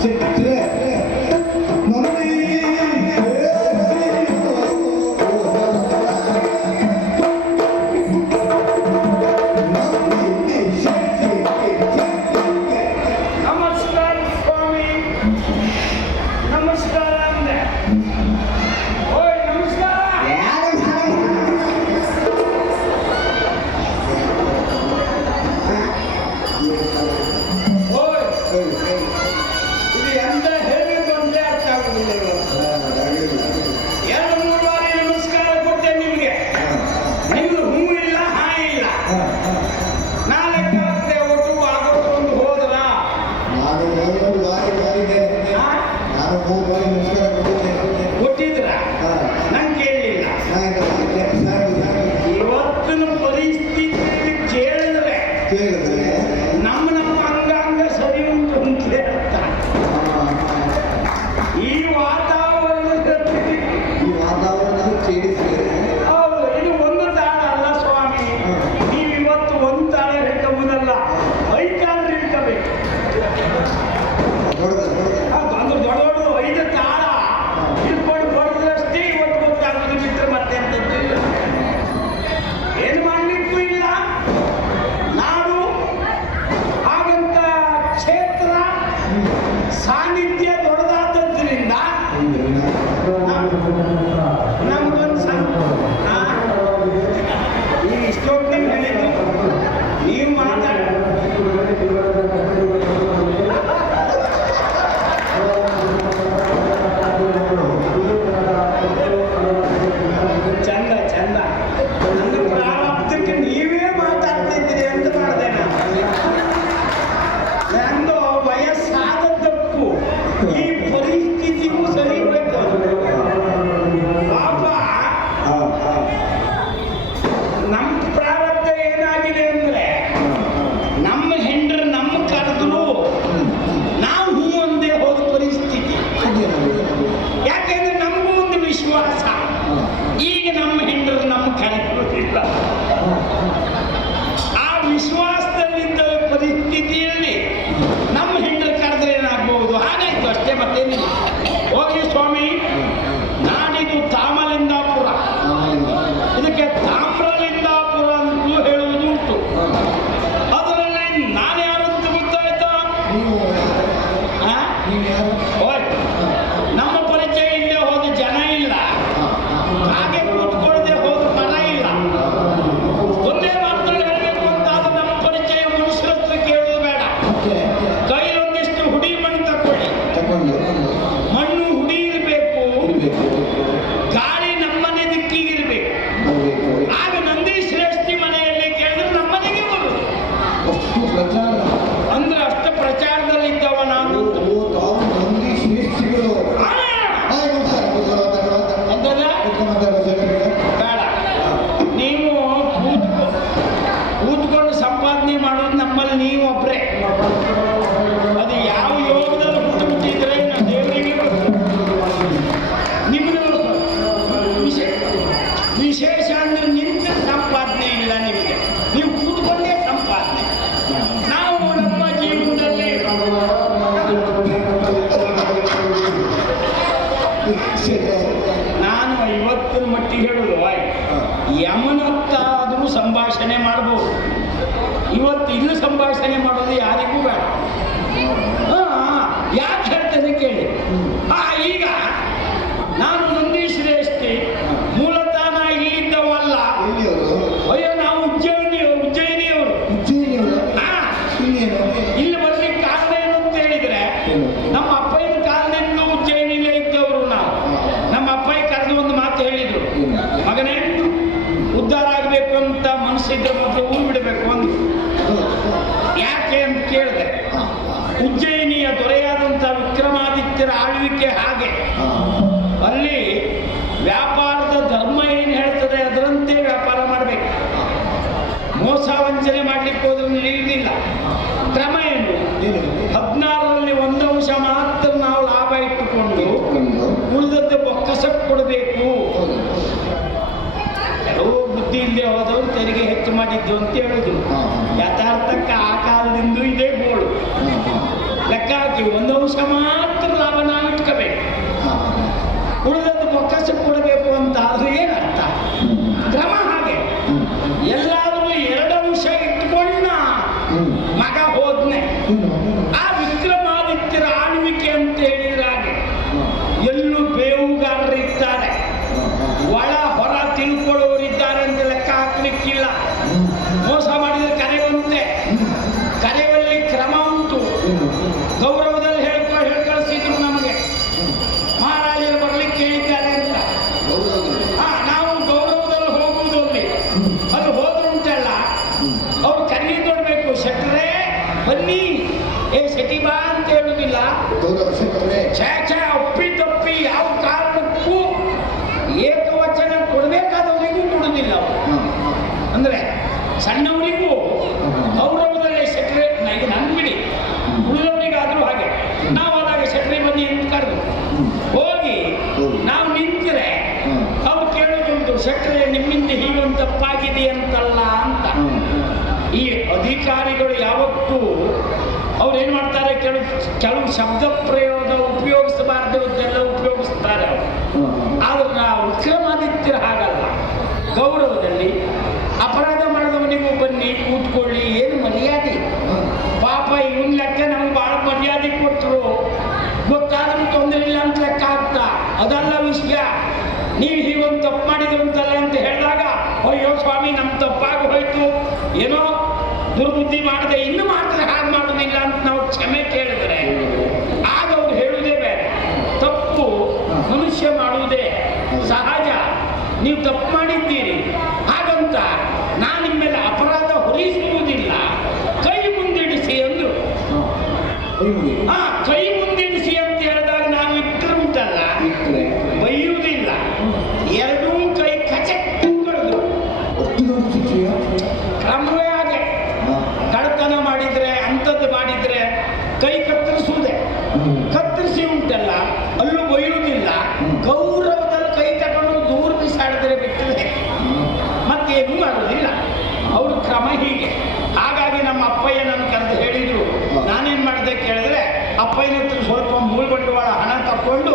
Take, take ಅದು ಬಾರಿ ಬಾರಿದೆ ನಾನು ಮೂರು ಬಾರಿ ನಮಸ್ಕಾರ ಕೊಟ್ಟಿದ್ದೆ ಕೊಟ್ಟಿದ್ರ ನಾನು ಕೇಳಲಿಲ್ಲ ನಾನು ನೋಡಿದ್ರೆ ಪರಿಸ್ಥಿತಿಯಲ್ಲಿ ನಮ್ಮ ಹೆಂಡಲ್ ಕರೆದ್ರೆ ಏನಾಗಬಹುದು? ಹಾಗಾಯ್ತು ಅಷ್ಟೇ ಮತ್ತೇನಿಲ್ಲ ಹೋಗಿ ಸ್ವಾಮಿ ನಾಡಿದು ತಾಮಲಿಂದಾಪುರ. ಇದಕ್ಕೆ ತಾಮ್ರಲಿಂದಾಪುರ ಅಂತೂ ಹೇಳುವುದು ಉಂಟು ಅದರಲ್ಲಿ ನಾನು ಯಾರು ಗೊತ್ತಾಯ್ತಾ ನಾನು ಇವತ್ತಿನ ಮಟ್ಟಿಗೆ ಹೇಳುದು ಯಮನತ್ತಾದರೂ ಸಂಭಾಷಣೆ ಮಾಡಬಹುದು ಇವತ್ತು ಇಲ್ಲಿ ಸಂಭಾಷಣೆ ಮಾಡೋದು ಯಾರಿಗೂ ಬೇಡ. ಸಿದ್ದಮೂರ್ತಿ ಹೂ ಬಿಡಬೇಕು ಒಂದು ಯಾಕೆ ಅಂತ ಕೇಳಿದೆ ಉಜ್ಜಯಿನಿಯ ದೊರೆಯಾದಂಥ ವಿಕ್ರಮಾದಿತ್ಯರ ಆಳ್ವಿಕೆ ಹಾಗೆ. ಅಲ್ಲಿ ವ್ಯಾಪಾರದ ಧರ್ಮ ಏನು ಹೇಳ್ತದೆ, ಅದರಂತೆ ವ್ಯಾಪಾರ ಮಾಡಬೇಕು. ಮೋಸ ವಂಚನೆ ಮಾಡಲಿಕ್ಕೆ ಹೋದ್ರೆ ನಿಲ್ಲಲಿಲ್ಲ ಕ್ರಮ ಏನು? ಬುದ್ಧಿ ಇಲ್ಲದೆ ಹೋದವರು ತೆರಿಗೆ ಹೆಚ್ಚು ಮಾಡಿದ್ದು ಅಂತ ಹೇಳುದು. ಯಥಾರ್ಥಕ್ಕೆ ಆ ಕಾಲದಿಂದ ಇದೇ ಗೋಳು ಲೆಕ್ಕ ಹಾಕಿ ಒಂದು ಅಂಶ ಮಾತ್ರ ಲಾಭ ನಾವು ಇಟ್ಕೋಬೇಕು ಉಳಿದದ್ದು ಮೊಕ್ಕಸು ಕೊಡಬೇಕು ಅಂತ ಆದ್ರೆ ಏನರ್ಥ? ಕ್ರಮ ಹಾಗೆ. ಮಾಡಲಿಕ್ಕಿಲ್ಲ ಮೋಸ ಮಾಡಿದ ಕರೆಯುವಂತೆ. ಕರೆಯುವಲ್ಲಿ ಕ್ರಮ ಉಂಟು. ಗೌರವದಲ್ಲಿ ಹೇಳ್ಕೊ ಕಳಿಸಿದ್ರು ನಮಗೆ. ಮಹಾರಾಜರು ಬರಲಿಕ್ಕೆ ಕೇಳಿದ್ದಾರೆ ಅಂತ. ಹಾ ನಾವು ಗೌರವದಲ್ಲಿ ಹೋಗುವುದು ಅಲ್ಲಿ. ಅಲ್ಲಿ ಹೋದ್ರುಂಟಲ್ಲ. ಅವ್ರು ಕರೆಯ ತೊಡ್ಬೇಕು ಶೆಟ್ರೆ ಬನ್ನಿ. ಏ ಶೆಟಿ ಬಾ ಅಂತ ಹೇಳುದಿಲ್ಲ. ಶೆಟ್ರೆ ನಿಮ್ಮಿಂದ ಹೀಗೊಂದು ತಪ್ಪಾಗಿದೆ ಅಂತಲ್ಲ ಅಂತ. ಈ ಅಧಿಕಾರಿಗಳು ಯಾವತ್ತೂ ಅವ್ರು ಏನು ಮಾಡ್ತಾರೆ? ಕೆಲವು ಕೆಲವು ಶಬ್ದ ಪ್ರಯೋಗ ಉಪಯೋಗಿಸಬಾರ್ದೆಲ್ಲ ಉಪಯೋಗಿಸ್ತಾರೆ ಅವರು. ಆದ್ರೆ ನಾವು ವಿಕ್ರಮಾದಿತ್ಯರ ಹಾಗಲ್ಲ. ಗೌರವದಲ್ಲಿ ಅಪರಾಧ ಮಾಡಿದವನಿಗೂ ಬನ್ನಿ ಕೂತ್ಕೊಳ್ಳಿ ಏನು ಮರ್ಯಾದೆ? ಪಾಪ ಇವನ್ ಲೆಕ್ಕ ನಮ್ಗೆ ಭಾಳ ಮರ್ಯಾದೆ ಕೊಟ್ಟರು ಗೊತ್ತಾದ್ರೂ ತೊಂದರೆ ಇಲ್ಲ ಅಂತ ಲೆಕ್ಕ ಆಗ್ತಾ ಅದಲ್ಲ ವಿಷಯ. ನೀವು ಹೀಗೊಂದು ತಪ್ಪು ಮಾಡಿದ್ರು ಅಂತಲ್ಲ ಅಂತ ಹೇಳಿದಾಗ ಅಯ್ಯೋ ಸ್ವಾಮಿ ನಮ್ಮ ತಪ್ಪಾಗಿ ಹೋಯ್ತು ಏನೋ ದುರ್ಬುದ್ಧಿ ಮಾಡದೆ ಇನ್ನು ಮಾಡ್ತಾರೆ ಹಾಗೆ ಮಾಡೋದಿಲ್ಲ ಅಂತ ನಾವು ಕ್ಷಮೆ ಕೇಳಿದ್ರೆ ಆಗ ಅವ್ರು ಹೇಳುವುದೇ ಬೇರೆ. ತಪ್ಪು ಮನುಷ್ಯ ಮಾಡುವುದೇ ಸಹಜ. ನೀವು ತಪ್ಪು ಮಾಡಿದ್ದೀರಿ. ಹಾಗಂತ ಅಪ್ಪಯ್ಯನ ಹತ್ರ ಸ್ವಲ್ಪ ಮೂಲ ಬಂಡವಾಳ ಹಣ ತಕ್ಕೊಂಡು